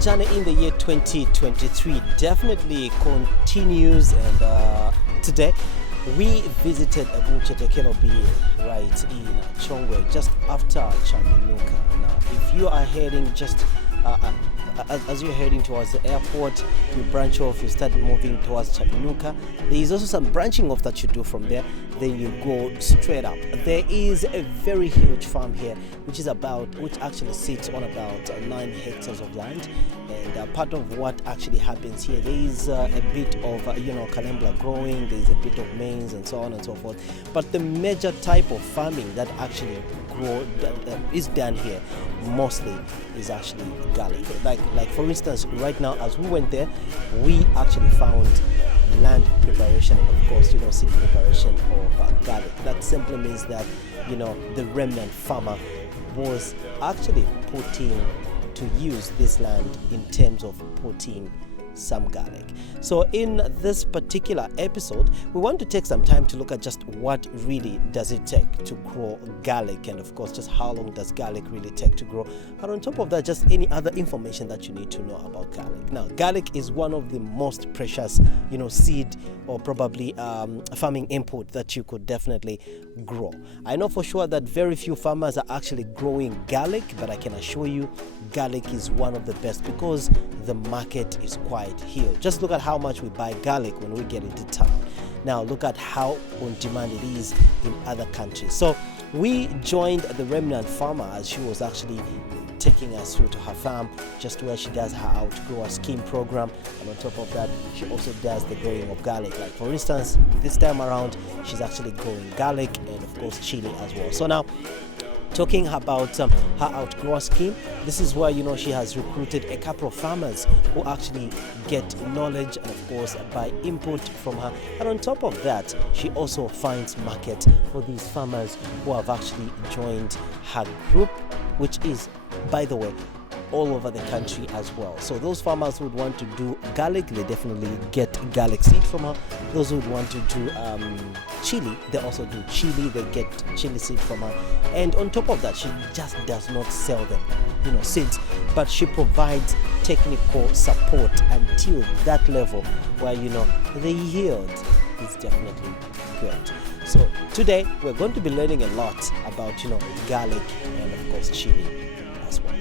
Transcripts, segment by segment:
journey in the year 2023 definitely continues, and today we visited Abuchetekelo B right in Chongwe, just after Chaminuka. Now, if you are heading just as you're heading towards the airport, you branch off, you start moving towards Chaminuka. There is also some branching off that you do from there. Then you go straight up. There is a very huge farm here, which actually sits on about 9 hectares of land. And part of what actually happens here, there is a bit of calembla growing. There is a bit of maize and so on and so forth. But the major type of farming that actually is done here mostly is actually garlic. Like for instance, right now as we went there, we actually found land preparation and of course seed preparation of garlic. That simply means that the remnant farmer was actually putting to use this land in terms of putting some garlic. So in this particular episode, we want to take some time to look at just what really does it take to grow garlic, and of course just how long does garlic really take to grow, and on top of that just any other information that you need to know about garlic. Now, garlic is one of the most precious seed or probably farming input that you could definitely grow. I know for sure that very few farmers are actually growing garlic, but I can assure you garlic is one of the best because the market is quite huge. Just look at how much we buy garlic when we get into town. Now look at how on demand it is in other countries. So we joined the Remnant farmer as she was actually taking us through to her farm, just where she does her outgrower scheme program, and on top of that she also does the growing of garlic. Like for instance, this time around she's actually growing garlic and of course chili as well. So now, talking about her outgrower scheme, this is where she has recruited a couple of farmers who actually get knowledge and of course buy input from her, and on top of that she also finds market for these farmers who have actually joined her group, which is, by the way, all over the country as well. So those farmers who would want to do garlic, they definitely get garlic seed from her. Those who would want to do chili, they also do chili, they get chili seed from her. And on top of that, she just does not sell them seeds, but she provides technical support until that level where the yield is definitely good. So today we're going to be learning a lot about garlic and of course chili as well.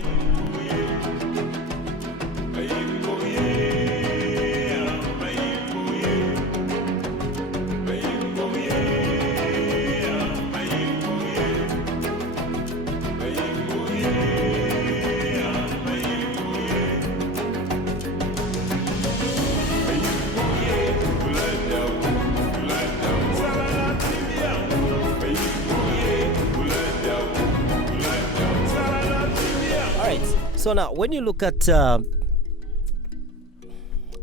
So now, when you look at,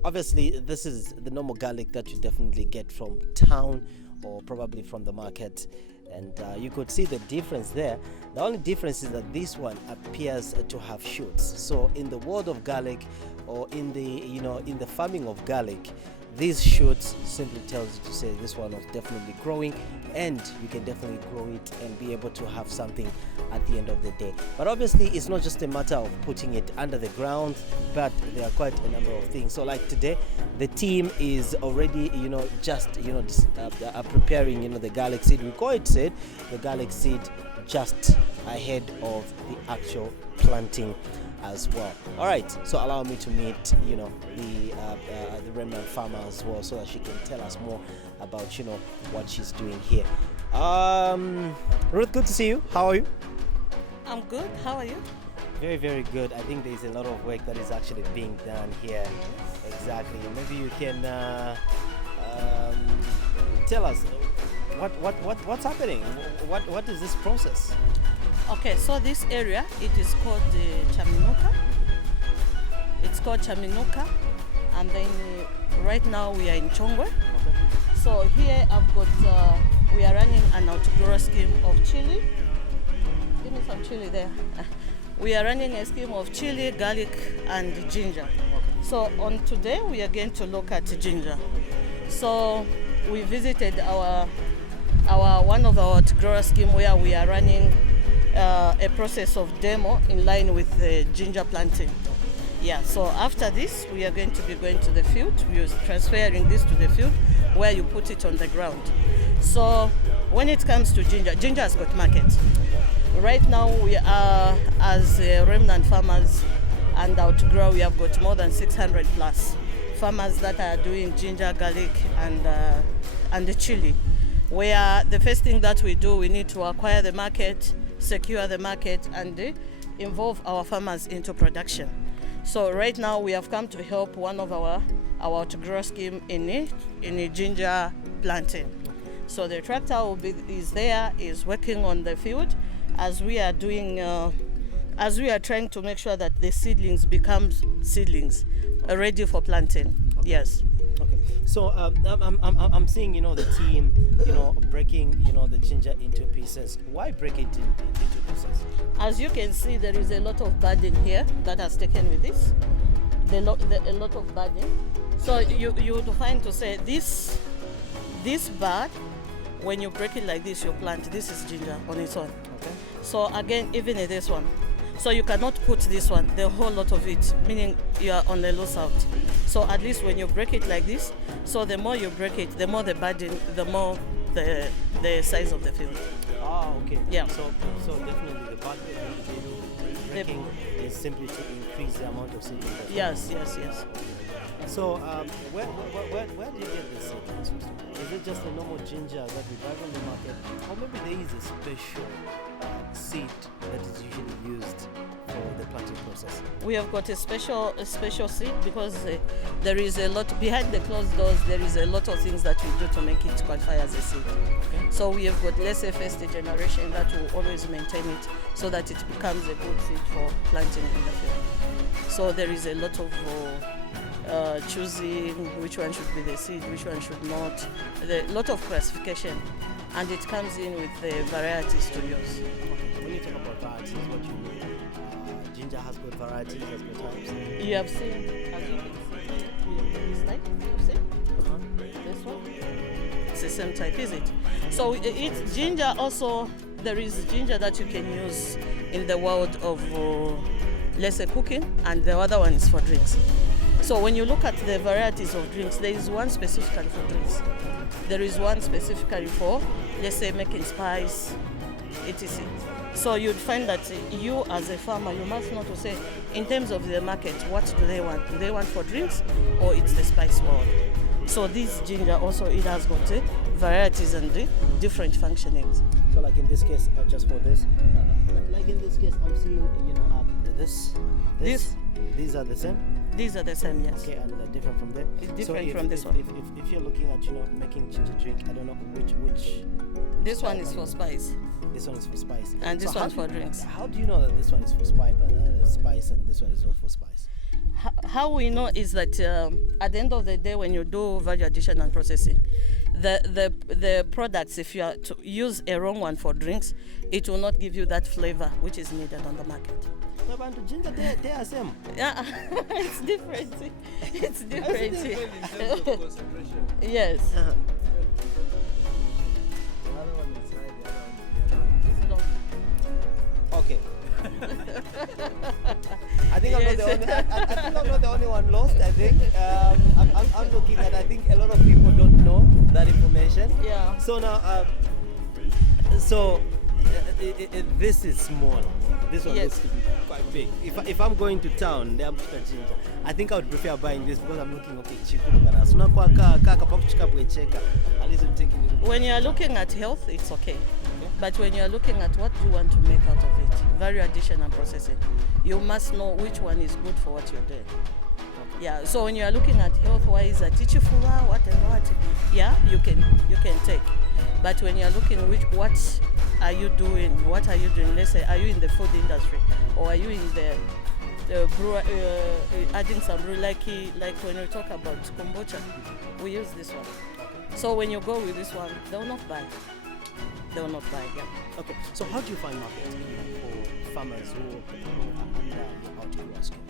obviously this is the normal garlic that you definitely get from town or probably from the market, and you could see the difference there. The only difference is that this one appears to have shoots. So in the world of garlic, or in the in the farming of garlic, these shoots simply tells you to say this one is definitely growing, and you can definitely grow it and be able to have something at the end of the day. But obviously it's not just a matter of putting it under the ground, but there are quite a number of things. So like today, the team is already preparing the garlic seed. We call it seed, the garlic seed, just ahead of the actual planting as well. All right, so allow me to meet the Remnant farmer as well, so that she can tell us more about what she's doing here. Ruth, good to see you. How are you? I'm good. How are you? Very, very good. I think there's a lot of work that is actually being done here. Exactly. Maybe you can tell us what's happening. What is this process? Okay, so this area, it is called Chaminuka. It's called Chaminuka, and then right now we are in Chongwe. Okay. So here I've got, we are running an outgrower scheme of chili. Give me some chili there. We are running a scheme of chili, garlic, and ginger. Okay. So on today we are going to look at ginger. So we visited our one of our outgrower scheme where we are running a process of demo in line with the ginger planting. Yeah, so after this, we are going to be going to the field. We are transferring this to the field where you put it on the ground. So when it comes to ginger, ginger has got market. Right now, we are, as Remnant farmers and Outgrow, we have got more than 600 plus farmers that are doing ginger, garlic, and the chili. Where the first thing that we do, we need to acquire the market, secure the market, and involve our farmers into production. So right now we have come to help one of our outgrow scheme in a ginger planting. So the tractor is working on the field as we are doing as we are trying to make sure that the seedlings become seedlings ready for planting. Yes. Okay. So I'm seeing the team breaking the ginger into pieces. Why break it into pieces? As you can see, there is a lot of budding here that has taken with this. A lot of budding. So you would find to say this bud, when you break it like this, you plant. This is ginger on its own. Okay. So again, even in this one, so you cannot put this one, the whole lot of it, meaning you are on the loose out. So at least when you break it like this, so the more you break it, the more the budding, the more the size of the field. Ah, okay. Yeah. So definitely the bud breaking is simply to increase the amount of seedling. Yes. So where do you get the seedlings? Is it just a normal ginger that we buy from the market, or maybe there is a special seed that is usually used for the planting process? We have got a special seed because there is a lot behind the closed doors. There is a lot of things that we do to make it qualify as a seed. Okay. So we have got, let's say, first generation that will always maintain it so that it becomes a good seed for planting in the field. So there is a lot of choosing which one should be the seed, which one should not. A lot of classification, and it comes in with the varieties to use. When you talk about varieties, what you mean? Ginger has got varieties, has got types. You have seen, as you can see, this type, you see? This one? It's the same type, is it? So it's ginger also, there is ginger that you can use in the world of, let's say, cooking, and the other one is for drinks. So when you look at the varieties of drinks, there is one specifically for drinks. There is one specifically for, let's say, making spice, etc. So you'd find that you as a farmer, you must know to say, in terms of the market, what do they want? Do they want for drinks or it's the spice world? So this ginger also, it has got varieties and different functionings. So like in this case, just for this, like in this case, I'm seeing, these are the same? These are the same, yes. Okay, and they're different from there? It's different so from this one. If you're looking at, making ginger drink, I don't know which this one is for spice. This one is for spice. And this one's for drinks. How do you know that this one is for spice and this one is not for spice? How we know is that at the end of the day, when you do value addition and processing, the products, if you are to use a wrong one for drinks, it will not give you that flavor which is needed on the market. No, but ginger, they are same. Yeah, it's different. It's different. In terms of concentration. Yes. Uh-huh. The other one is high, the other one is low. Okay. I think I'm not the only one lost. I think I'm looking at. I think a lot of people don't know that information. Yeah. So now, this is small. This one Yes. looks to be quite big. If I'm going to town, I'm ginger. I think I would prefer buying this because I'm looking at least I'm taking it. When you are looking at health, it's okay. But when you are looking at what you want to make out of it, value addition and processing, you must know which one is good for what you're doing. Yeah. So when you are looking at health-wise, what and what, yeah, you can take. But when you are looking what are you doing? What are you doing? Let's say, are you in the food industry, or are you in the brewer, adding some brew, like when we talk about kombucha, we use this one. So when you go with this one, they will not buy. They will not buy again. Okay. So how do you find market for farmers who are under your outgrow scheme?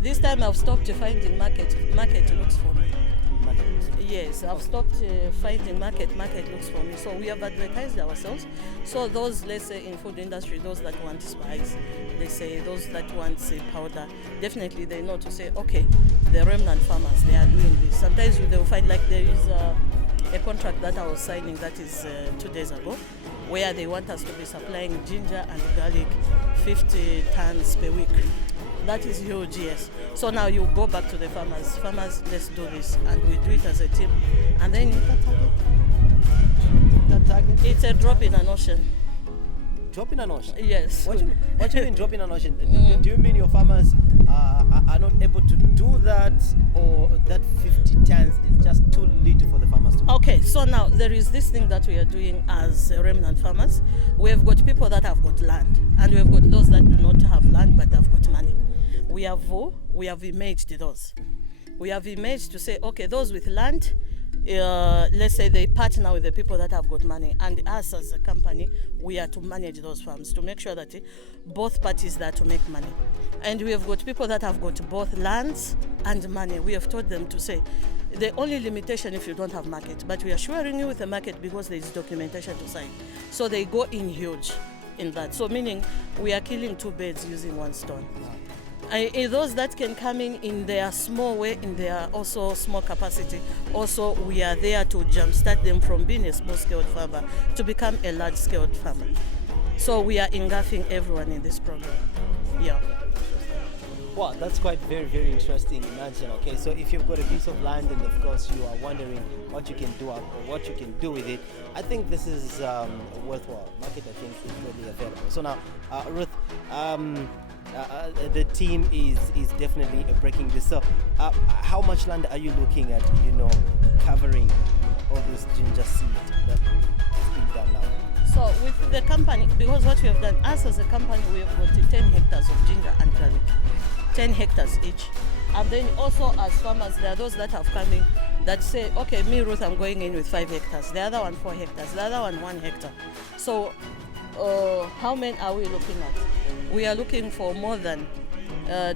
This time I've stopped finding market. Market looks for me. market looks for you. Yes, I've stopped finding market looks for me. So we have advertised ourselves. So those, let's say in food industry, those that want spice, they say those that want say powder, definitely they know to say, okay, the Remnant farmers, they are doing this. Sometimes they'll find like there is a contract that I was signing that is 2 days ago, where they want us to be supplying ginger and garlic 50 tons per week. That is huge, yes. So now you go back to the farmers. Farmers, let's do this. And we do it as a team. And then That target? it's a drop in an ocean. Drop in an ocean? Yes. What do you mean drop in an ocean? Do you mean your farmers are not able to do that, or that 50 tons is just too little for the farmers to make? Okay, so now there is this thing that we are doing as Remnant farmers. We have got people that have got land, and we have got those that do not have land but have got money. We have imaged those. We have imaged to say, okay, those with land, let's say they partner with the people that have got money, and us as a company, we are to manage those farms to make sure that both parties are to make money. And we have got people that have got both lands and money. We have told them to say, the only limitation if you don't have market, but we are assuring you with a market because there is documentation to sign. So they go in huge in that. So meaning we are killing two birds using one stone. Those that can come in their small way, in their also small capacity, also we are there to jumpstart them from being a small-scale farmer to become a large-scale farmer. So we are engulfing everyone in this program. Yeah. Wow, that's quite very, very interesting. Imagine, okay, so if you've got a piece of land and of course you are wondering what you can do or what you can do with it, I think this is a worthwhile market. I think is really available. So now, Ruth, the team is definitely breaking this. So, how much land are you looking at? Covering all this ginger seed that is being done now. So with the company, because what we have done, us as a company, we have got 10 hectares of ginger and garlic, 10 hectares each. And then also as farmers, there are those that have come in that say, okay, me Ruth, I'm going in with 5 hectares. The other one 4 hectares. The other one 1 hectare. So how many are we looking at? We are looking for more than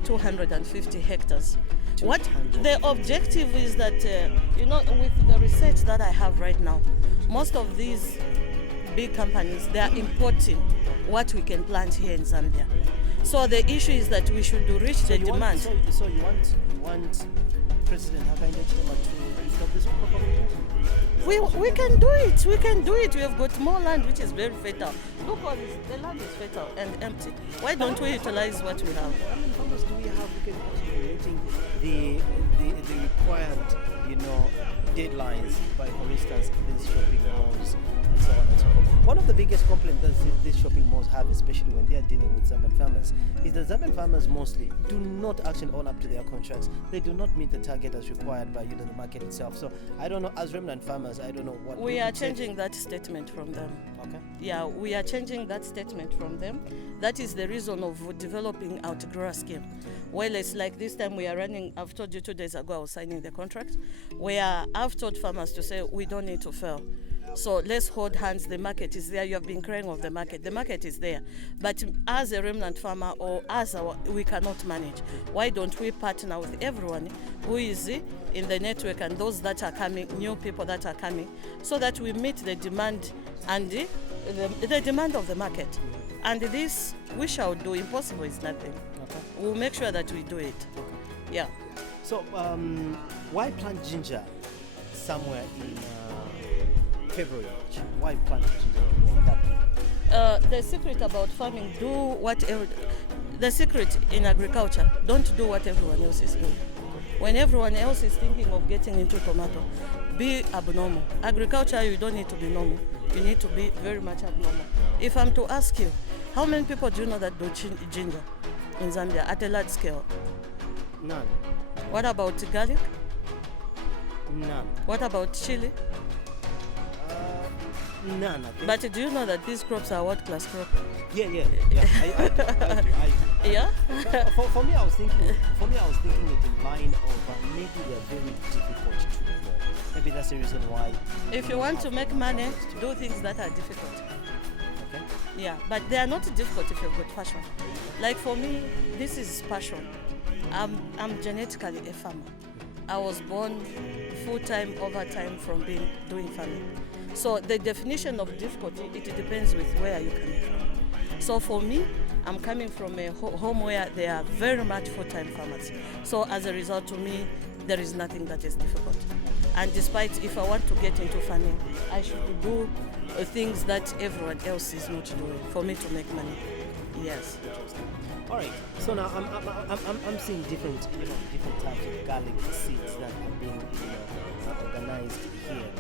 250 hectares. What the objective is that, with the research that I have right now, most of these big companies, they are importing what we can plant here in Zambia. So the issue is that we should reach the demand. So you want President Hakainde Hichilema to stop this problem? We can do it. We can do it. We have got more land which is very fertile. Look all this. The land is fertile and empty. Why don't we utilize what we have? How many farmers do we have who can actually meeting the required, deadlines by, for instance, these shopping malls and so on and so forth? One of the biggest complaints that these shopping malls have, especially when they are dealing with Zambian farmers, is that Zambian farmers mostly do not actually own up to their contracts. They do not meet the target as required by the market itself. So I don't know, as Remnant farmers, I don't know what we are changing that statement from them. Okay. Yeah, we are changing that statement from them. That is the reason of developing our grower scheme. Well, it's like this time we are running, I've told you 2 days ago I was signing the contract, where I've told farmers to say we don't need to fail. So let's hold hands. The market is there. You have been crying of the market. The market is there. But as a Remnant farmer or we cannot manage. Why don't we partner with everyone who is in the network and those that are coming, new people that are coming, so that we meet the demand and the demand of the market. And this we shall do. Impossible is nothing. Okay. We'll make sure that we do it. Okay. Yeah. So why plant ginger somewhere in February? Why plant ginger in that period? The secret about farming, the secret in agriculture, don't do what everyone else is doing. When everyone else is thinking of getting into tomato, be abnormal. Agriculture, you don't need to be normal. You need to be very much abnormal. If I'm to ask you, how many people do you know that do ginger in Zambia at a large scale? None. What about garlic? None. What about chili? None, I think. But do you know that these crops are world-class crops? Yeah. I do. Yeah? For me, I was thinking it in line of maybe they're very difficult to grow. Maybe that's the reason why. If you want to make money, do things that are difficult. Okay. Yeah, but they are not difficult if you've got passion. Like for me, this is passion. I'm genetically a farmer. I was born full-time, overtime from doing farming. So the definition of difficulty, it depends with where you're coming from. So for me, I'm coming from a home where they are very much full-time farmers. So as a result, to me, there is nothing that is difficult. And despite if I want to get into farming, I should do things that everyone else is not doing for me to make money. Yes. All right. So now I'm seeing different types of garlic seeds that are being organized here.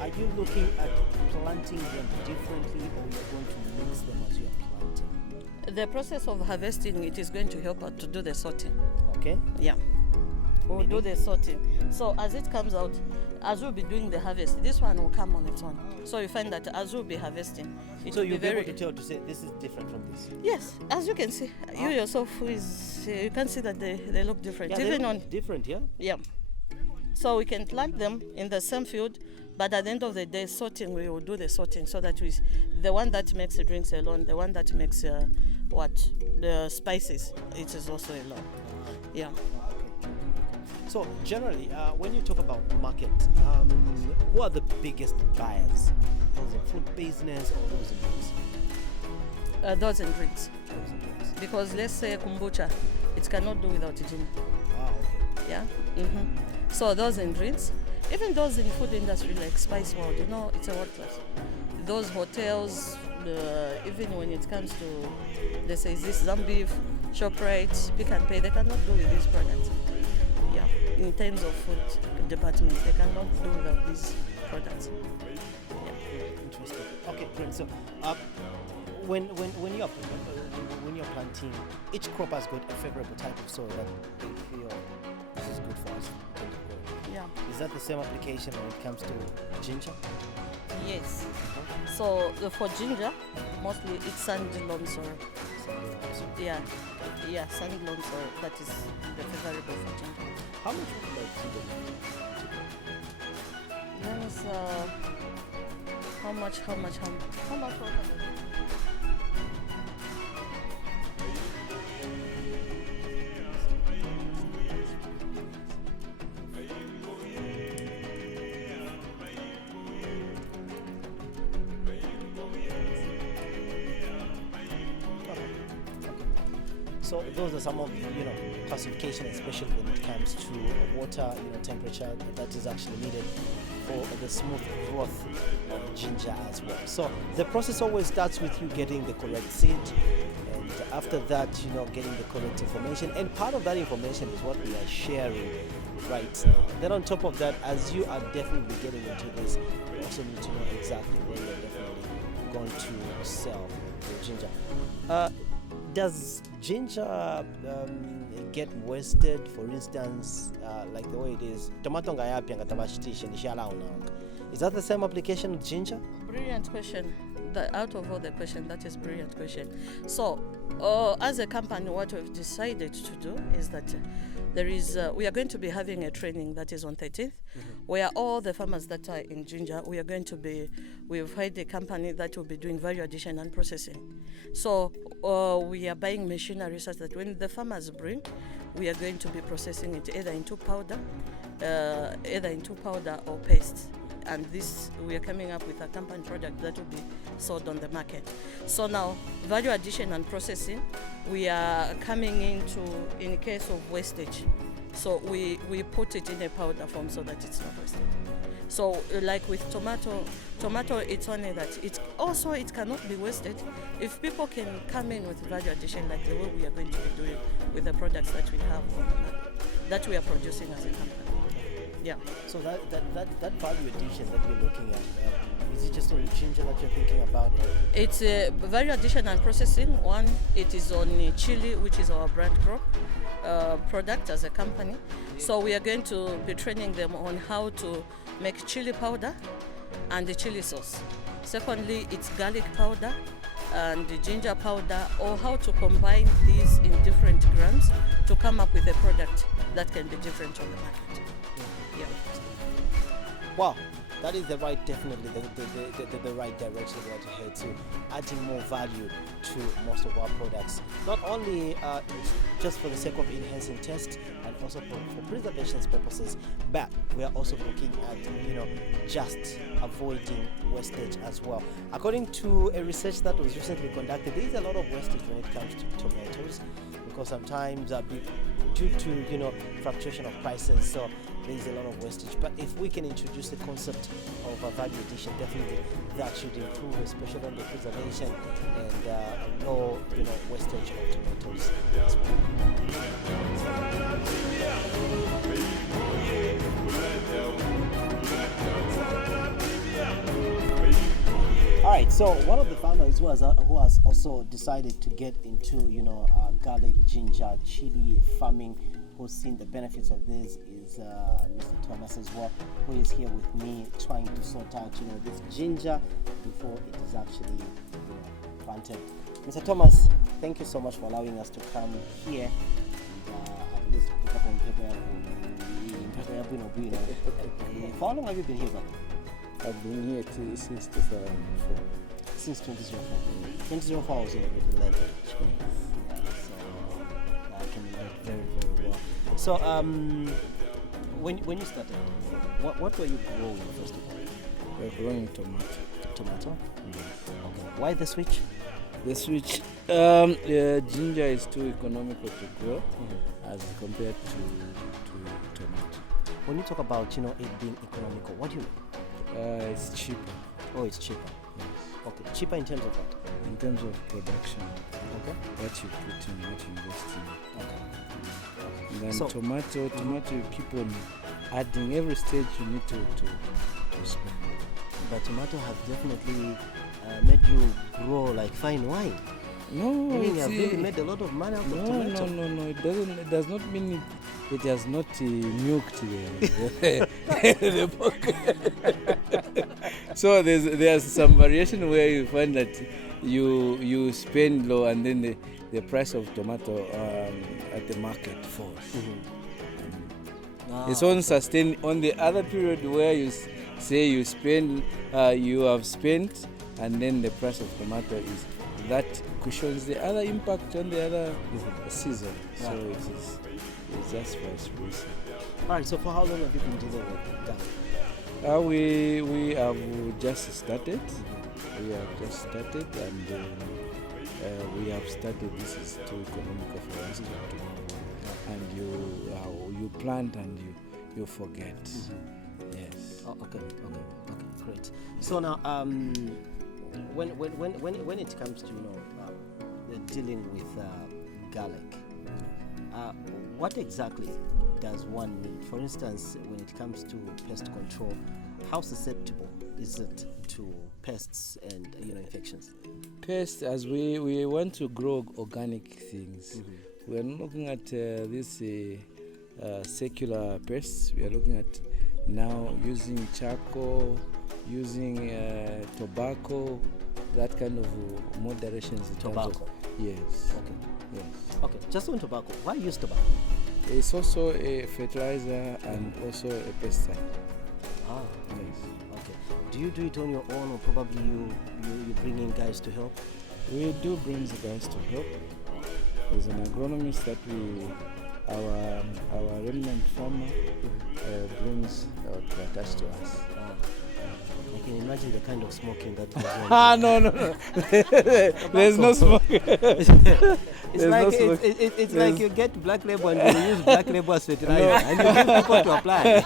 Are you looking at planting them differently, or you're going to mix them as you're planting? The process of harvesting, it is going to help us to do the sorting. Okay. Yeah. We'll do the sorting. So as it comes out, as we'll be doing the harvest, this one will come on its own. So you find that as we'll be harvesting, it So will you'll be be able very... to tell to say this is different from this. Yes, as you can see, you yourself you can see that they look different. Yeah, Even they on look different, yeah. Yeah. So we can plant them in the same field, but at the end of the day, sorting, we will do the sorting so that the one that makes the drinks alone, the one that makes the spices, it is also alone. Yeah. So generally, when you talk about market, who are the biggest buyers? Those in food business or those in drinks? Those in drinks. Those in drinks. Because let's say kombucha, it cannot do without gin. Wow, okay. Yeah. So those in drinks, even those in food industry like Spice World, it's a world class. Those hotels, even when it comes to, they say this Zambeef, ShopRite, Pick and Pay, they cannot do with these products. Yeah. In terms of food departments, they cannot do without these products. Interesting. Okay, great. So, when you're planting, each crop has got a favorable type of soil that they feel this is good for us to grow. Yeah. Is that the same application when it comes to ginger? Yes. So for ginger, mostly it's sand loam soil. Yeah. Yeah, sand loam soil. That is the favorable for ginger. How much would you like ginger? Then it's how much water? So those are some of the classification, especially when it comes to water, temperature that is actually needed for the smooth growth of ginger as well. So the process always starts with you getting the correct seed, and after that, getting the correct information. And part of that information is what we are sharing right now. Then on top of that, as you are definitely getting into this, you also need to know exactly where you're definitely going to sell your ginger. Does ginger get wasted, for instance, like the way it is? Tomato is that the same application with ginger? Brilliant question. Out of all the questions, that is brilliant question. So, as a company, what we've decided to do is that we are going to be having a training that is on 13th, where all the farmers that are in ginger, we've hired a company that will be doing value addition and processing. So we are buying machinery such that when the farmers bring, we are going to be processing it either into powder or paste. And this, we are coming up with a company product that will be sold on the market. So now, value addition and processing, we are coming into, in case of wastage. So we put it in a powder form so that it's not wasted. So like with tomato, it's only that it cannot be wasted if people can come in with value addition like the way we are going to be doing with the products that we have on the market, that we are producing as a company. Yeah. So that value addition that you're looking at, is it just on ginger that you're thinking about? It's value addition and processing. One, it is on chili, which is our brand crop product as a company. So we are going to be training them on how to make chili powder and the chili sauce. Secondly, it's garlic powder and the ginger powder, or how to combine these in different grams to come up with a product that can be different on the market. Yeah. Wow, that is the right, definitely the right direction we want to head to, adding more value to most of our products. Not only just for the sake of enhancing taste and also for preservation purposes, but we are also looking at just avoiding wastage as well. According to a research that was recently conducted, there is a lot of wastage when it comes to tomatoes, because sometimes due to fluctuation of prices, so there is a lot of wastage. But if we can introduce the concept of a value addition, definitely that should improve, especially on the preservation and low wastage of tomatoes as well. All right, so one of the founders who has also decided to get into garlic, ginger, chili farming, who's seen the benefits of this, is Mr. Thomas as well, who is here with me trying to sort out this ginger before it is actually planted. Mr. Thomas, thank you so much for allowing us to come here and at least pick up on paper. For how long have you been here, brother? I've been here since 2004. Since 2004. 2004 was with the leather. So I can relate very, very well. So when you started, what were you growing first of all? We're growing tomato. Tomato? Yes. Okay. Why the switch? The switch, ginger is too economical to grow as compared to tomato. When you talk about it being economical, what do you mean? It's cheaper. Oh, it's cheaper. Yes. Okay, cheaper in terms of what? In terms of production, Okay. what you put in, what you invest in. Okay. And then So- tomato, you keep on adding. Every stage you need to spend. But tomato has definitely made you grow like fine wine. No, I mean, you it's have really made a lot of money out of tomato. no. It doesn't. It does not mean it has not milked the book. So there's some variation where you find that you spend low and then the price of tomato at the market falls. It's on sustain. On the other period where you say you spend, you have spent, and then the price of tomato is that cushions the other impact on the other season. So it's just vice versa. All right. So for how long have you been dealing with that? We have just started. We have just started, and we have started. This is too economical for us to do. And you plant and you forget. Yes. Oh, okay, great. So now, when it comes to dealing with garlic, what exactly does one need? For instance, when it comes to pest control, how susceptible is it to pests and infections? Pests, as we want to grow organic things, we are not looking at these secular pests. We are looking at now using charcoal, using tobacco, that kind of moderations in terms Tobacco. of, yes. Okay. Yes. Okay. Just on tobacco. Why use tobacco? It's also a fertilizer and also a pesticide. Ah. Yes. Okay. Do you do it on your own, or probably you bring in guys to help? We do bring the guys to help. There's an agronomist that our remnant farmer brings to attach to us. I can imagine the kind of smoking that goes on. No. There's no smoke. It's like you get black label and you use black label as fertilizer and you give people to apply.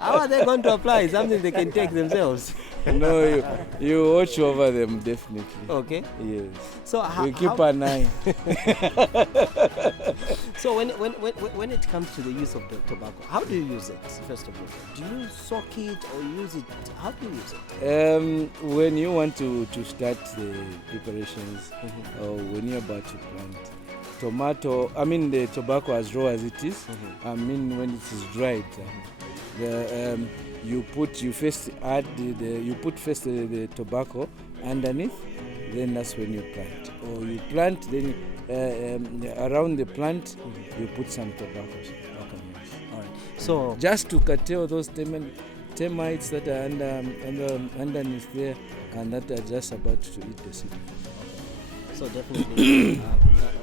How are they going to apply something they can take themselves? No, you watch over them definitely. Okay. Yes. So We keep an eye. So when it comes to the use of the tobacco, how do you use it? First of all, do you soak it or use it? How do you use it? When you want to start the preparations, or when you're about to plant the tobacco as raw as it is. When it is dried, you put first the tobacco underneath, then that's when you plant. Or you plant, then around the plant you put some tobacco. All right. So just to curtail those termites that are underneath there, and that are just about to eat the seed. So definitely,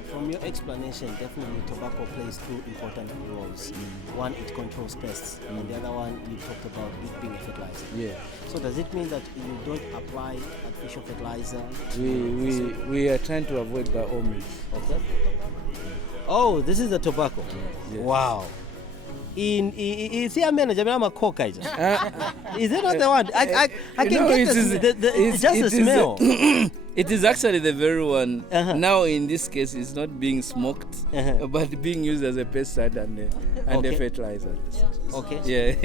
from your explanation, definitely tobacco plays two important roles. One, it controls pests, and the other one, you talked about it being a fertilizer. Yeah. So does it mean that you don't apply artificial fertilizer? We are trying to avoid by all means. Okay. Oh, this is the tobacco. Yes. Wow. Is he a manager? I'm a coca. Is it not the one? I can get it's just the smell. It is actually the very one. Uh-huh. Now, in this case, it's not being smoked, but being used as a pesticide and Okay. a fertilizer. Okay. Yeah.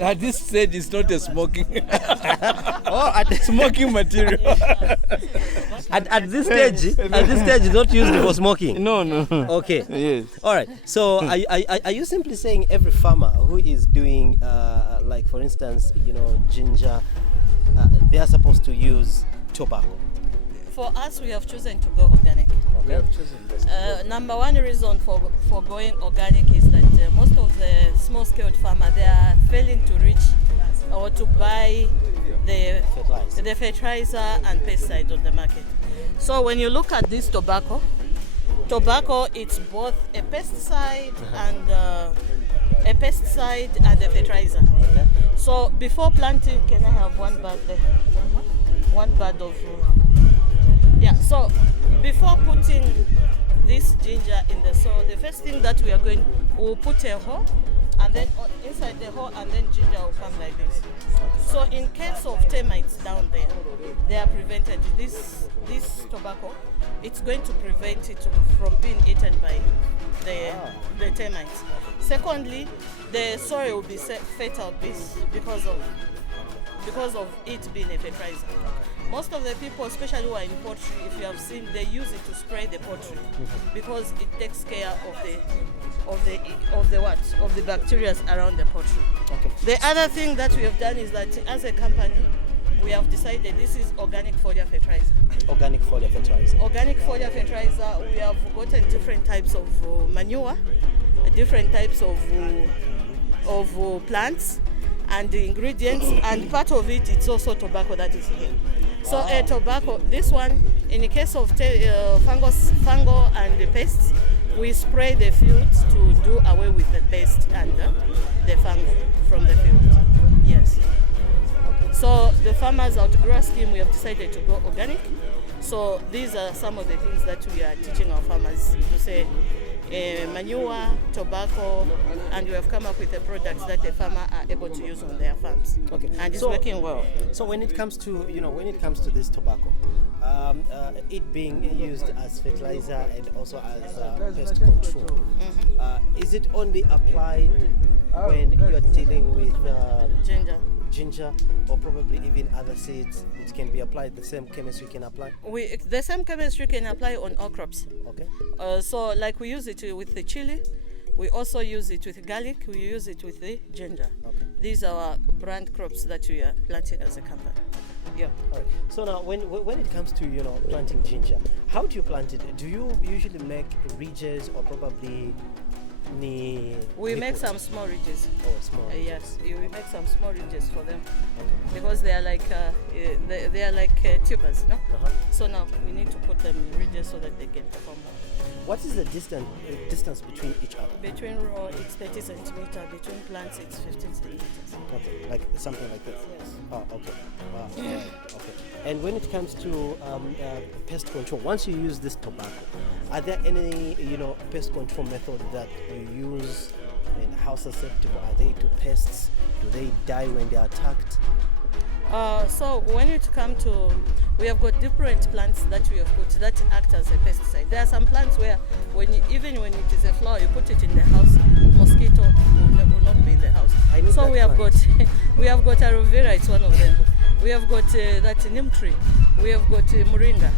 At this stage, it's not a smoking Oh, smoking material. at this stage, it's not used for smoking. No. Okay. Yes. All right. So are you simply saying every farmer who is doing like for instance, ginger, they are supposed to use tobacco? For us, we have chosen to go organic. We have chosen this. Number one reason for going organic is that most of the small-scale farmers, they are failing to reach or to buy the fertilizer and pesticide on the market. So when you look at this tobacco, it's both a pesticide and a fertilizer. Okay. So before planting, can I have one bud there? One bud of yeah. So before putting this ginger in the soil, the first thing that we'll put a hole, and then inside the hole, and then ginger will come like this. So in case of termites down there, they are prevented. This tobacco, it's going to prevent it from being eaten by the termites. Secondly, the soil will be fertile because of it being a fertilizer. Most of the people, especially who are in poultry, if you have seen, they use it to spray the poultry because it takes care of the bacteria around the poultry. Okay. The other thing that we have done is that as a company, we have decided this is organic foliar fertilizer. Organic foliar fertilizer. Organic foliar fertilizer, we have gotten different types of manure, different types of plants and the ingredients, and part of it's also tobacco that is here. So tobacco, this one, in the case of fungal and the pests, we spray the fields to do away with the pest and the fungal from the field. Yes. So the farmers outgrow scheme, we have decided to go organic. So these are some of the things that we are teaching our farmers to say manure, tobacco, and we have come up with the products that the farmer are able to use on their farms. Okay. And it's working well. So when it comes to this tobacco, it being used as fertilizer and also as pest control, is it only applied when you're dealing with ginger, or probably even other seeds? It can be applied, the same chemistry can apply? The same chemistry can apply on all crops. Okay. So like we use it with the chili, we also use it with garlic, we use it with the ginger. Okay. These are our brand crops that we are planting as a company. Yeah. All right. So now when it comes to planting ginger, how do you plant it? Do you usually make ridges or probably we make some small ridges. Oh, small. Yes, we make some small ridges for them because they are like tubers, no? So now we need to put them in ridges so that they can perform more. What is the distance between each other? Between row it's 30 centimeters. Between plants it's 15 centimeters. Okay, like something like this. Yes. Oh, okay. Right. Okay. And when it comes to pest control, once you use this tobacco, are there any pest control method that you use? And how susceptible are they to pests? Do they die when they are attacked? So when it comes to, we have got different plants that we have put that act as a pesticide. There are some plants where even when it is a flower, you put it in the house, mosquito will not be in the house. So we have got aloe vera, it's one of them. We have got that neem tree. We have got moringa.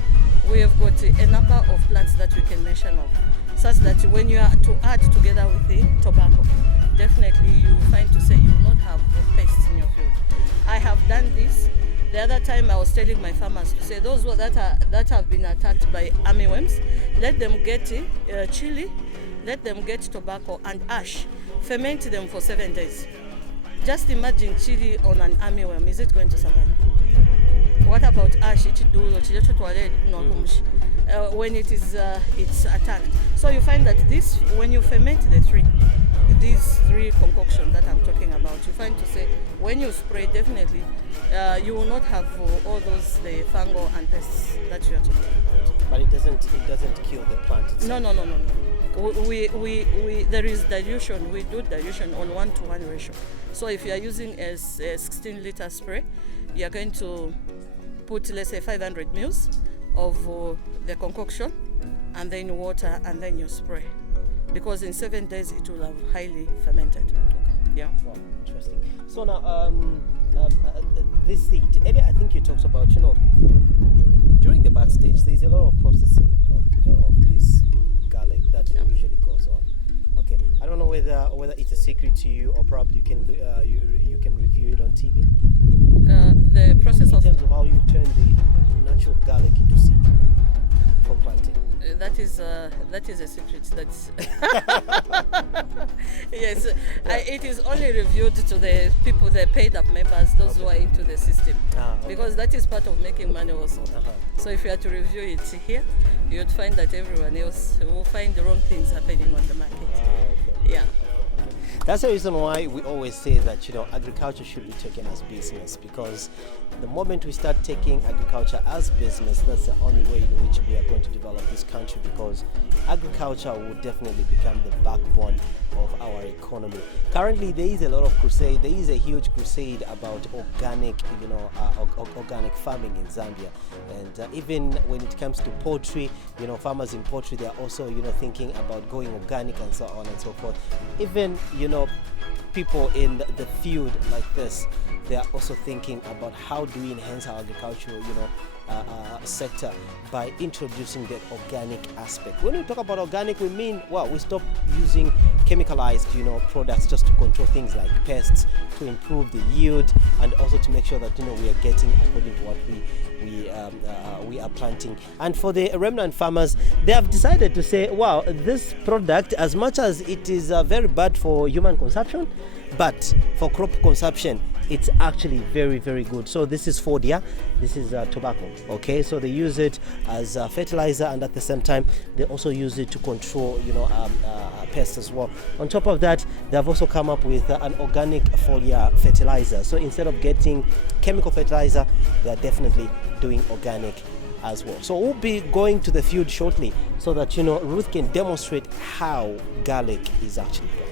We have got a number of plants that we can mention of, such that when you are to add together with the tobacco, definitely you find to say you will not have pests in your field. I have done this. The other time I was telling my farmers to say those that have been attacked by armyworms, let them get chili, let them get tobacco and ash, ferment them for 7 days. just imagine chili on an armyworm. Is it going to survive? What about ash? When it is it's attacked. So you find that this, when you ferment these three concoctions that I'm talking about, you find to say when you spray, definitely you will not have all those the fungal and pests that you are talking about. But it doesn't kill the plant itself. No. We there is dilution. We do dilution on 1-to-1 ratio. So if you are using a 16-liter spray, you are going to put, let's say, 500 mils of the concoction, and then water, and then you spray, because in 7 days it will have highly fermented. Yeah. Wow, interesting. So now, this seed, earlier I think you talked about, during the backstage, there's a lot of processing of this garlic that usually goes on. Okay, I don't know whether it's a secret to you, or probably you can review it on TV. The process in terms of how you turn the natural garlic into seed for planting. That is a secret. That's yes. It is only reviewed to the people, the paid up members, those who are into the system, because that is part of making money also. So if you are to review it here, you'd find that everyone else will find the wrong things happening on the market. Yeah. That's the reason why we always say that agriculture should be taken as business, because the moment we start taking agriculture as business, that's the only way in which we are going to develop this country, because agriculture will definitely become the backbone of our economy. Currently, there is a lot of crusade. There is a huge crusade about organic, organic farming in Zambia, and even when it comes to poultry, farmers in poultry, they are also thinking about going organic and so on and so forth. Even people in the field like this, they are also thinking about how do we enhance our agricultural sector by introducing the organic aspect. When we talk about organic, we mean, we stop using chemicalized products just to control things like pests, to improve the yield, and also to make sure that we are getting according to what we are planting. And for the Remnant farmers, they have decided to say, this product, as much as it is very bad for human consumption, but for crop consumption, it's actually very, very good. So this is Fordia, this is tobacco. Okay, so they use it as fertilizer, and at the same time they also use it to control pests as well. On top of that, they have also come up with an organic foliar fertilizer. So instead of getting chemical fertilizer, they are definitely doing organic as well. So we'll be going to the field shortly so that Ruth can demonstrate how garlic is actually grown.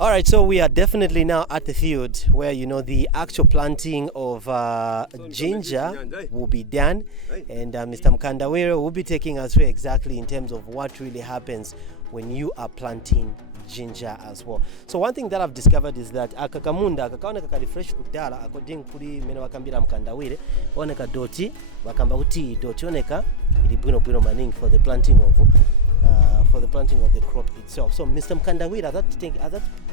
All right, so we are definitely now at the field where the actual planting of ginger will be done, and Mr. Mkandawire will be taking us through exactly in terms of what really happens when you are planting ginger as well. So one thing that I've discovered is that akakamunda akakaoneka kali fresh kudala according kuli mene wakambira Mkandawire oneka doti wakamba kuti doti oneka ili bwino maning for the planting of the crop itself. So Mr. Mkandawire, that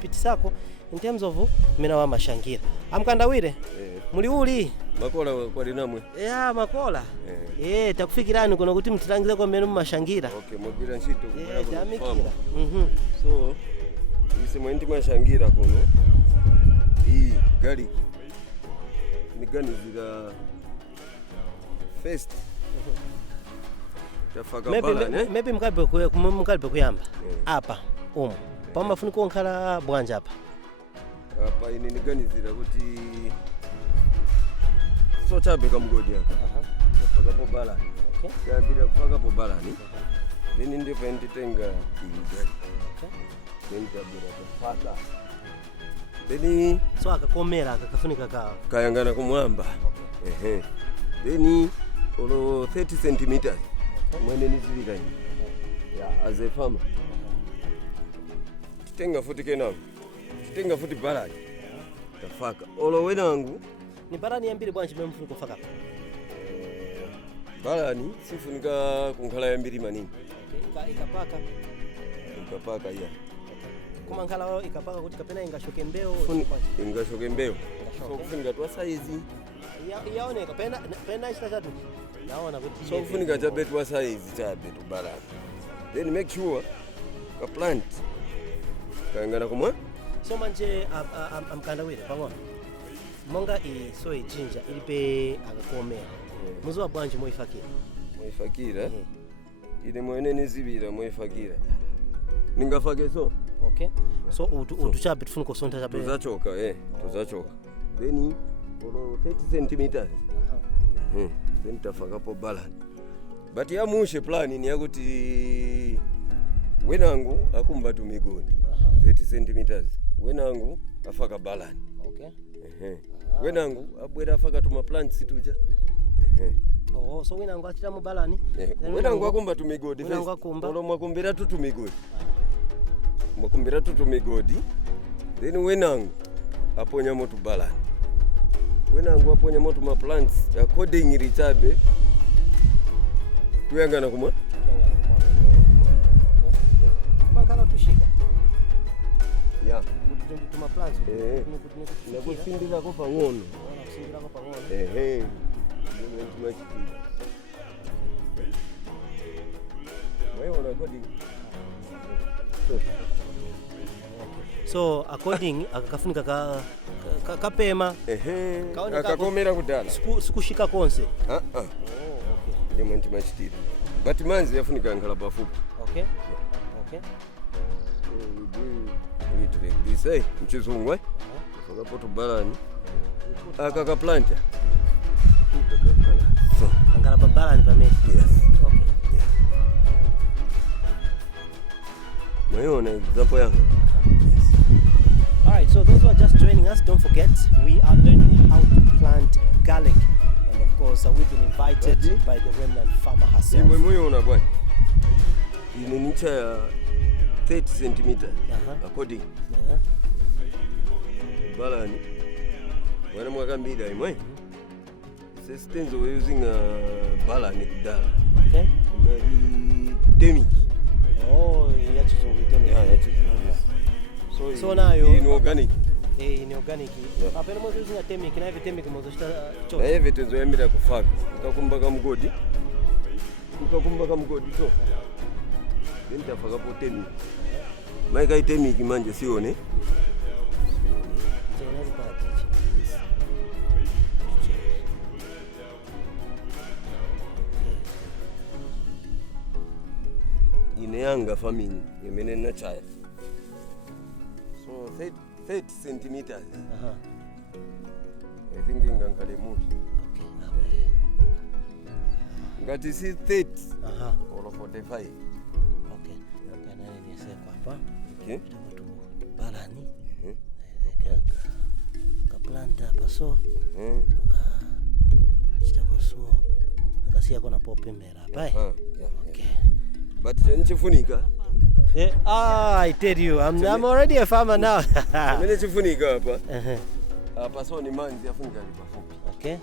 pitisako in terms of mena wa mashangira. Mkandawire, muli uli makola kwa dinamwe. Makola. Takufikirani kuno kuti mtitangize kwa menu mashangira. Okay, mubira nshito kwa jamikira. So ise mwendi mashangira kuno. Garlic. Migani zira first. Maybe mkalbe kuyamba apa pamafuniko nkhala bwanja hapa ine niganizira kuti so chabeka mgodi aka pakapo balani yambira pakapo balani then ndipo nditenga igari then tabira paka then so akakomera akakafunika kayangana kumwamba then olo 30 centimeters mwene nizilika as a farmer titenga futi kenako titenga futi balani tafaka olo wenangu ni balani yambiri bwanji mmene mufuna kufaka balani sifunika kunkhala yambiri manini ikapaka iya koma nkhala ikapaka kuti kapena ingashoke mbewu ingashoke mbewu so kufunika twa size yaoneka pena chita chatu naona kuti so kufunika chabe twa size chabe tu balani then make sure ka plant kangana kumwa so manje amkandawire pang'ono monga so ijinja ilipe akakomera muziwa bwanji moifakira ine mwene nizibira moifakira ningafake so okay so utuchabe tufuna kusonta chabe tuzachoka tuzachoka then olo 30 cm then tafakapo balani but yamushe plan ni yakuti wenangu akumba tumigodi 30 cm wenangu afaka balani okay wenangu abwera afaka tuma plants tuja so wenangu achita mu balani wenangu akumba tumigodi olo mwakumbira tutumigodi mwakumbira tutumigodi then wenangu aponya motu balani wenangu aponya motu ma plants according richabe kuyangana kumwa mankala tushika ya tuma plants nakusindira ko pang'ono so according akafunika kapema akakomera kudala sikushika konse okay ndimo ntimachitira but manzi yafunika nkhala pafupi okay this mchizungu fakapo tu balani aka plant so angala pa balani pamene yes okay mwaona example yangu yes. All right, so those who are just joining us, don't forget we are learning how to plant garlic, and of course we've been invited by the Remnant farmer herself. Imwe mwaona bwana ine nicha ya 30 cm according balani wana mwaka mbili imwe systems we using balani kudala okay mari demi yachizungu yes so nayo inorganic inorganic apena mwazo using thermic na hivi thermic mwazo shita cho na hivi tenzo yambira kufaka ukakumbaka mgodi so then tafakapo thermic maika thermic manje sione ine yanga farming imene nachaya so 30 cm I think ngankale mushi okay ngati si 30 or 45 okay kana ni seko hapa okay tu balani ka planta hapa so chitakoso nakasia kona popemera hapa okay but nchifunika I tell you I'm already a farmer now mene chifunika hapa hapa so ni manzi yafunika pafupi okay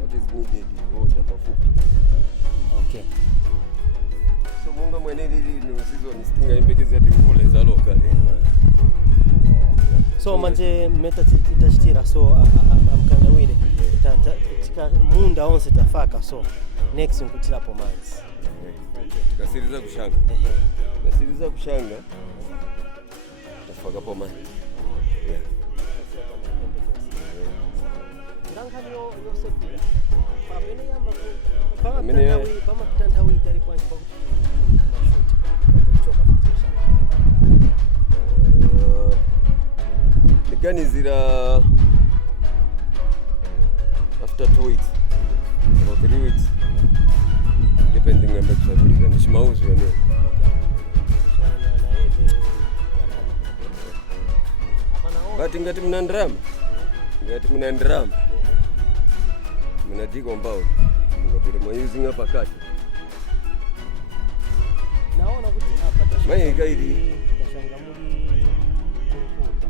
what is needed is water pafupi okay so munga mwene lili ni season stinga imbekeza timvule za local so manje meta titachitira so amkandawire tika munda onse tafaka so next nkutira po manzi tikasiriza kushanga tikasiriza kushanga tafaka po manzi Rankanyo yosepira papene yamba pama pitantawi dari kwa nchi niganizira after 2 weeks or 3 weeks depending on the travel and shimauzu ya but ngati mnandrama mnadiko mbao mngabire mwa using hapa kati naona kuti Mai kairi. Ndashanga muri kuruhuka.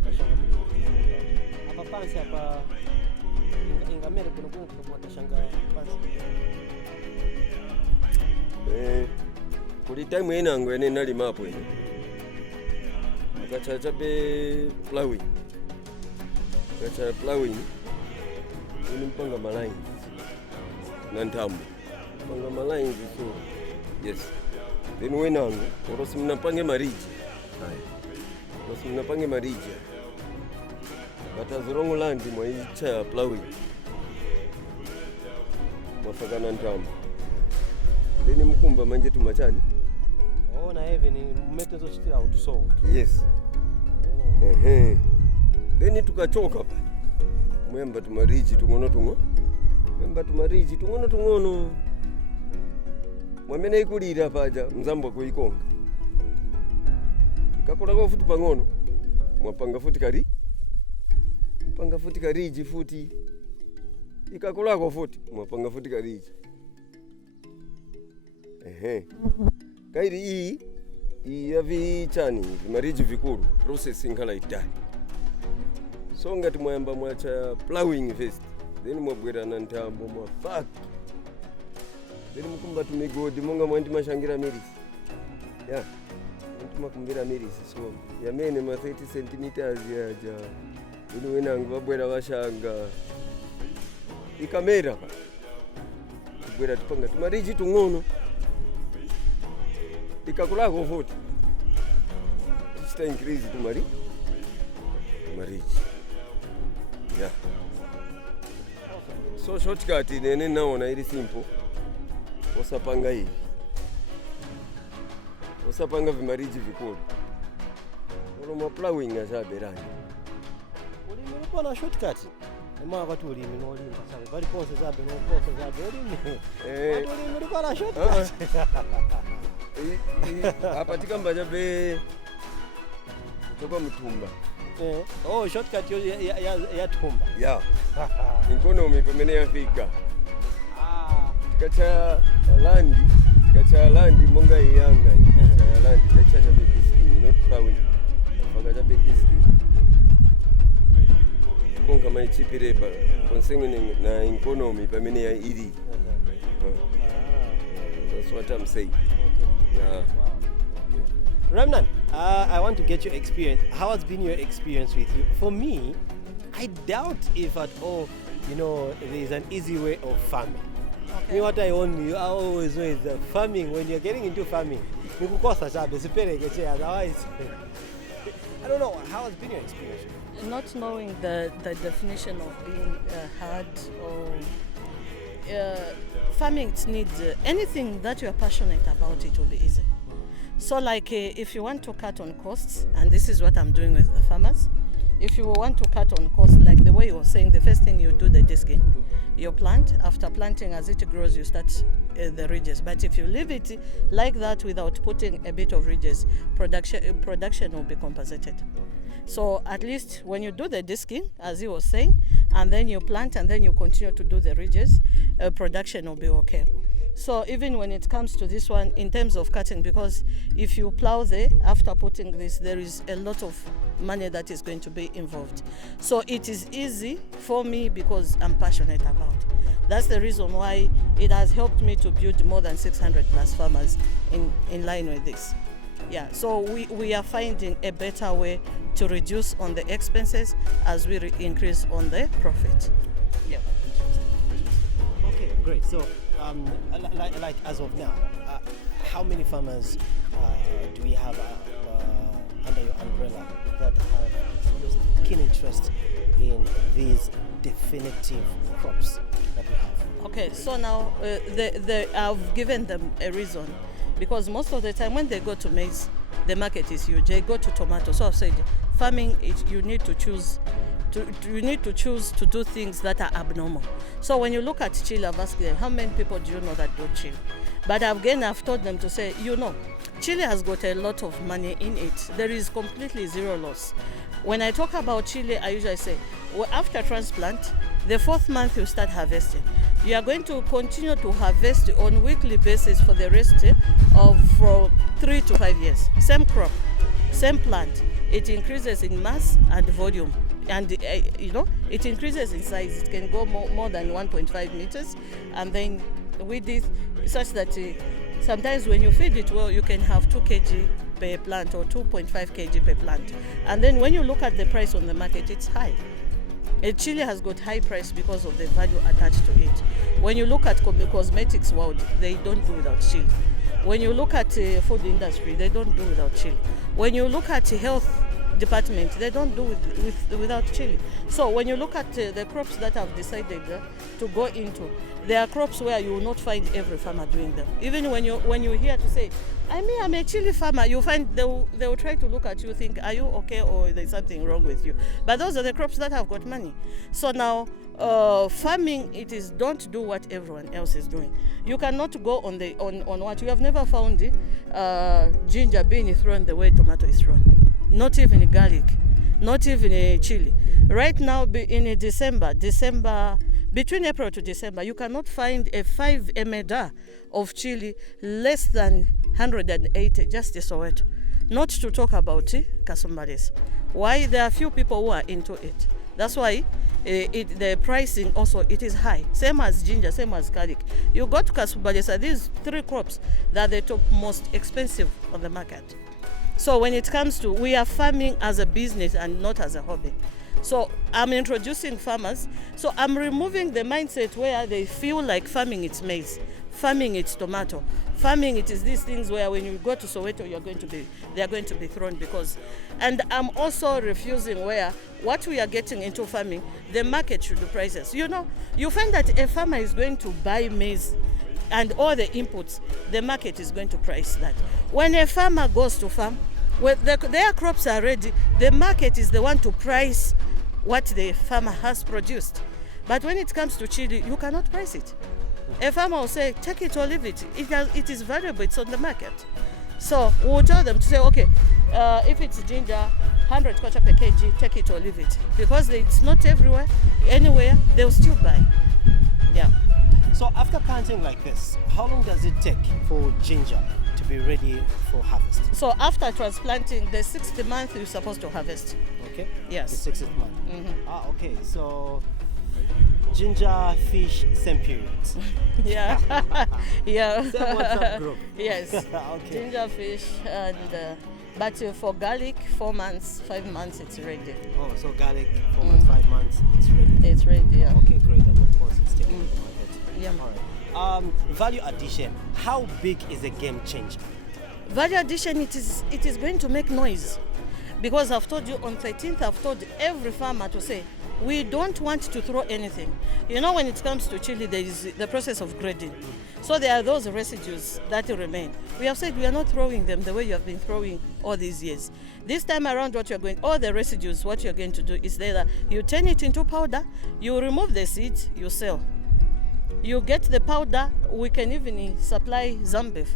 Ndashanga muri kuruhuka. Apa pansi apa ingamere kuno kwa ndashanga pansi. Kuli time inango ene nali mapo ene. Akachacha be plowing. Kacha plowing. Ini mpanga malaini. Na ntambo. Mpanga malaini so. Yes. Then wenango orosi mnapange mariji. Haya. Orosi mnapange mariji. But as wrong land mwa icha plowing. Mafaka na ntambo. Then mkumba manje tumachani. Oh, na even mmete zo chitira utuso. Yes. Then tukachoka pa. Mwemba tumariji tungono. Mwemba tumariji tungono. Mwamene ikulira paja mzambo kuikonga. Ikakula kwa futi pangono. Mwapanga futi kari. Mpanga futi kariji futi. Ikakula kwa futi mwapanga futi kariji. Kairi hii yavi chani vimariji vikuru processing kala itali. So ngati mwamba mwacha plowing first. Then mwabwera na ntambo mwafak. Then mkumba tumigodi monga mwandi mashangira mirisi. Yeah. Mwandi makumbira mirisi so yamene ma 30 centimeters yaja. Inu wenangu wabwera washanga. Ikamera pa. Tubwera tupanga tumariji tungono. Ikakulako futi. Tichita increase tumariji. Yeah. So shortcut nene naona ili simple. Osapanga hivi. Osapanga vimariji vikuru. Oloma plowing azaberani. Ulimi uko na shortcut. Ema wakati ulimi no ulimi sawa. Bali pose zabe no pose zabe ulimi. Ulimi uko na shortcut. Apatika mbaja be kutoka mtumba. Oh, shortcut ya tumba. Yeah. Inkono umepemene yafika. Tikacha landi monga yanga. Tikacha landi tikacha be disking not plowing. Fakacha be disking. Konga mai chipireba concerning na economy pemene ya iri. That's what I'm saying. Yeah. Wow. Okay. Remnant, I want to get your experience. How has been your experience with you? For me, I doubt if at all, there is an easy way of farming. Okay. Me, what I always know is that farming, when you're getting into farming, otherwise, I don't know. How has been your experience? Not knowing the definition of being hard or farming, it needs anything that you are passionate about, it will be easy. So like if you want to cut on costs, and this is what I'm doing with the farmers, if you want to cut on costs, like the way you were saying, the first thing you do the disking. You plant, after planting, as it grows, you start the ridges. But if you leave it like that without putting a bit of ridges, production will be compensated. So at least when you do the disking, as he was saying, and then you plant and then you continue to do the ridges, production will be okay. So even when it comes to this one, in terms of cutting, because if you plow there, after putting this, there is a lot of money that is going to be involved. So it is easy for me because I'm passionate about. That's the reason why it has helped me to build more than 600 plus farmers in line with this. Yeah, so we are finding a better way to reduce on the expenses as we increase on the profit. Yeah. Okay, great. So, like as of now, how many farmers do we have under your umbrella that have expressed keen interest in these definitive crops that we have? Okay, so now I've given them a reason, because most of the time when they go to maize, the market is huge. They go to tomato. So I've said, farming, you need to choose to do things that are abnormal. So when you look at chili vascular, how many people do you know that do chili? But I've told them to say, chili has got a lot of money in it. There is completely zero loss. When I talk about chili, I usually say, well, after transplant, the 4th month you start harvesting. You are going to continue to harvest on weekly basis for the rest of from 3 to 5 years. Same crop, same plant. It increases in mass and volume. And it increases in size. It can go more than 1.5 meters. And then with this, such that sometimes when you feed it well, you can have 2 kg per plant or 2.5 kg per plant. And then when you look at the price on the market, it's high. Chili has got high price because of the value attached to it. When you look at cosmetics world, they don't do without chili. When you look at food industry, they don't do without chili. When you look at health department, they don't do without chili. So when you look at the crops that I've decided to go into, there are crops where you will not find every farmer doing them. Even when you hear to say, I'm a chili farmer, you find they will try to look at you, think, are you okay, or there's something wrong with you? But those are the crops that have got money. So now farming, it is don't do what everyone else is doing. You cannot go on what you have never found ginger being thrown the way tomato is thrown. Not even garlic, not even chili. Right now in December, between April to December, you cannot find a 5 ml of chili less than 180, just in Soweto. Not to talk about Kasumbalesa. Why? There are few people who are into it. That's why the pricing also, it is high. Same as ginger, same as garlic. You go to Kasumbalesa, these 3 crops that are the top most expensive on the market. So when it comes to, we are farming as a business and not as a hobby. So I'm introducing farmers. So I'm removing the mindset where they feel like farming it's maize, farming it's tomato, farming it is these things where when you go to Soweto they are going to be thrown because. And I'm also refusing where what we are getting into farming, the market should do prices. You find that a farmer is going to buy maize and all the inputs, the market is going to price that. When a farmer goes to farm, when their crops are ready, the market is the one to price what the farmer has produced. But when it comes to chili, you cannot price it. A farmer will say, take it or leave it. It is valuable, it's on the market. So we'll tell them to say, okay, if it's ginger, 100 kwacha per kg, take it or leave it. Because it's not everywhere, anywhere, they'll still buy. Yeah. So after planting like this, how long does it take for ginger to be ready for harvest? So after transplanting, the 6th month you're supposed to harvest. Okay. Yes. The 6th month. Mm-hmm. Okay. So ginger, fish, same period. Yeah. Yeah. Same WhatsApp group. Yes. Okay. Ginger, fish, and but for garlic, 4 months, 5 months, it's ready. Oh, so garlic, 4 months, 5 months, it's ready. It's ready. Yeah. Okay, great. And of course, it's taken to the market. Yeah. All right. Value addition. How big is a game changer? Value addition, it is going to make noise. Because I've told you on 13th, I've told every farmer to say, we don't want to throw anything. When it comes to chili, there is the process of grading. So there are those residues that remain. We have said we are not throwing them the way you have been throwing all these years. This time around, all the residues, what you're going to do is that you turn it into powder, you remove the seeds, you sell. You get the powder, we can even supply Zambeef.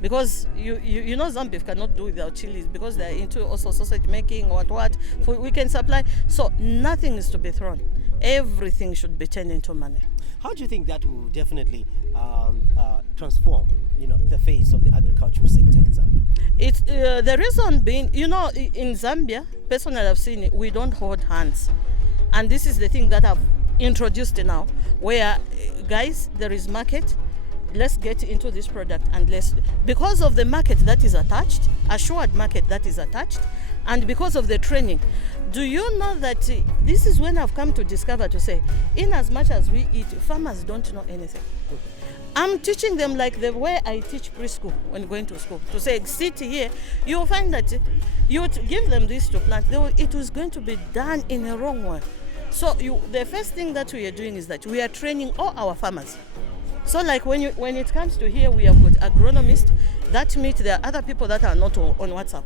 Because Zambeef cannot do without chilies because they're into also sausage making, what. We can supply. So nothing is to be thrown. Everything should be turned into money. How do you think that will definitely transform, the face of the agricultural sector in Zambia? It's the reason being, in Zambia, personally I've seen it, we don't hold hands. And this is the thing that I've introduced now, where, guys, there is market. Let's get into this product and because of the market that is attached, assured market that is attached, and because of the training. Do you know that this is when I've come to discover to say, in as much as we eat, farmers don't know anything. I'm teaching them like the way I teach preschool when going to school. To say, sit here, you'll find that you give them this to plant, it was going to be done in a wrong way. So the first thing that we are doing is that we are training all our farmers. So like when it comes to here, we have got agronomists that meet. There are other people that are not on WhatsApp.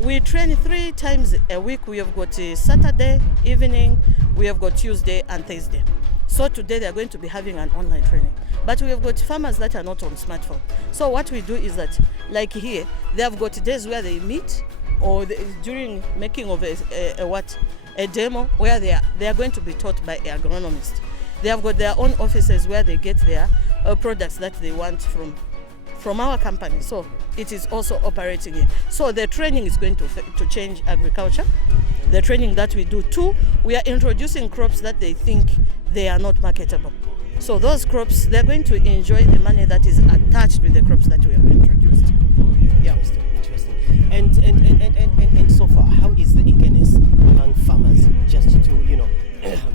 We train 3 times a week. We have got Saturday evening, we have got Tuesday and Thursday. So today they are going to be having an online training. But we have got farmers that are not on smartphone. So what we do is that, like here, they have got days where they meet or during making of a demo where they are going to be taught by agronomists. They have got their own offices where they get their products that they want from our company. So it is also operating here. So the training is going to change agriculture. The training that we do too, we are introducing crops that they think they are not marketable. So those crops, they're going to enjoy the money that is attached with the crops that we have introduced. Yeah. Interesting. And so far, how is the eagerness among farmers just to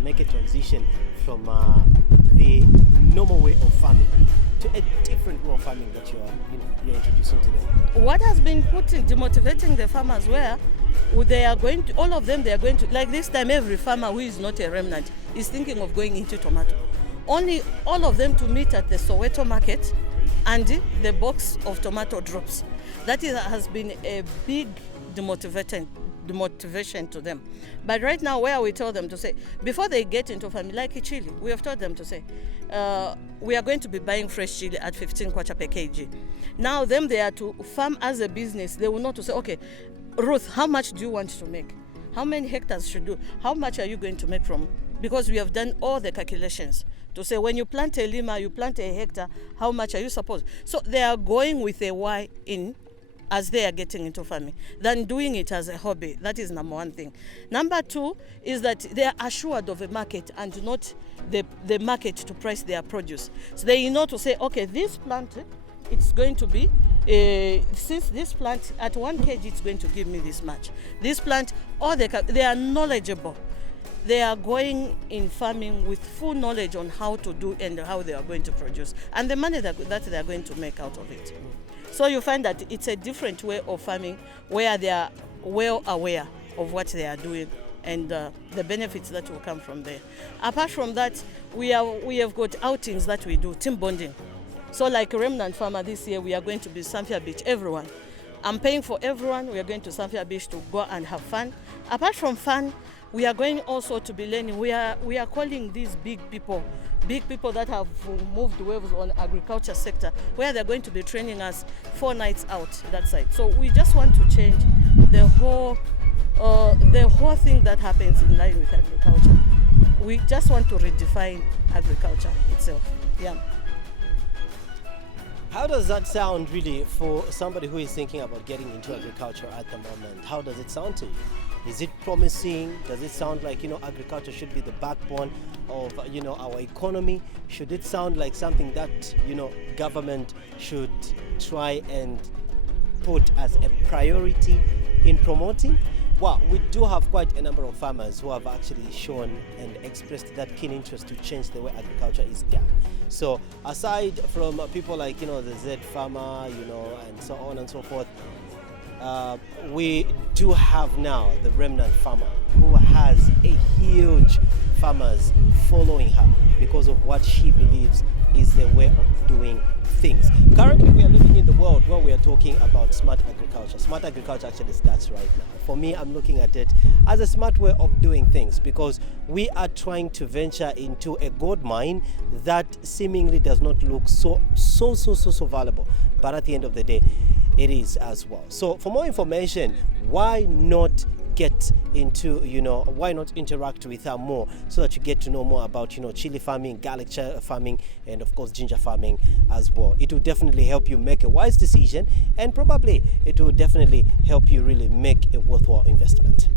make a transition from the normal way of farming to a different way of farming that you're introducing to them? What has been demotivating the farmers where they are going to, all of them, they are going to, like this time, every farmer who is not a remnant is thinking of going into tomato. Only all of them to meet at the Soweto market and the box of tomato drops. That has been a big demotivation to them. But right now, where we tell them to say, before they get into farming, like chili, we have told them to say, we are going to be buying fresh chili at 15 kwacha per kg. Now, them they are to farm as a business. They will know to say, okay, Ruth, how much do you want to make? How many hectares should do? How much are you going to make from? Because we have done all the calculations to say when you plant a lima, you plant a hectare, how much are you supposed? So they are going with a why in as they are getting into farming than doing it as a hobby. That is number one thing. Number two is that they are assured of a market and not the market to price their produce. So they know to say, okay, this plant, it's going to be, since this plant at 1 kg, it's going to give me this much. This plant, they are knowledgeable. They are going in farming with full knowledge on how to do and how they are going to produce and the money that they are going to make out of it. So you find that it's a different way of farming where they are well aware of what they are doing and the benefits that will come from there. Apart from that, we have got outings that we do, team bonding. So like Remnant Farmer this year, we are going to be Samfia Beach, everyone. I'm paying for everyone. We are going to Samfia Beach to go and have fun. Apart from fun, we are going also to be learning. We are calling these big people that have moved waves on agriculture sector, where they're going to be training us 4 nights out that side. So we just want to change the whole thing that happens in line with agriculture. We just want to redefine agriculture itself. Yeah. How does that sound really for somebody who is thinking about getting into agriculture at the moment? How does it sound to you? Is it promising? Does it sound like, agriculture should be the backbone of, our economy? Should it sound like something that, government should try and put as a priority in promoting? Well, we do have quite a number of farmers who have actually shown and expressed that keen interest to change the way agriculture is done. So aside from people like, the Z farmer, and so on and so forth, we do have now the Remnant farmer who has a huge farmers following her because of what she believes is the way of doing things. Currently, we are living in the world where we are talking about smart agriculture. Smart agriculture actually starts right now. For me, I'm looking at it as a smart way of doing things because we are trying to venture into a gold mine that seemingly does not look so valuable. But at the end of the day, it is as well. So for more information, why not get into, why not interact with her more so that you get to know more about, chili farming, garlic farming, and of course ginger farming as well. It will definitely help you make a wise decision, and probably it will definitely help you really make a worthwhile investment.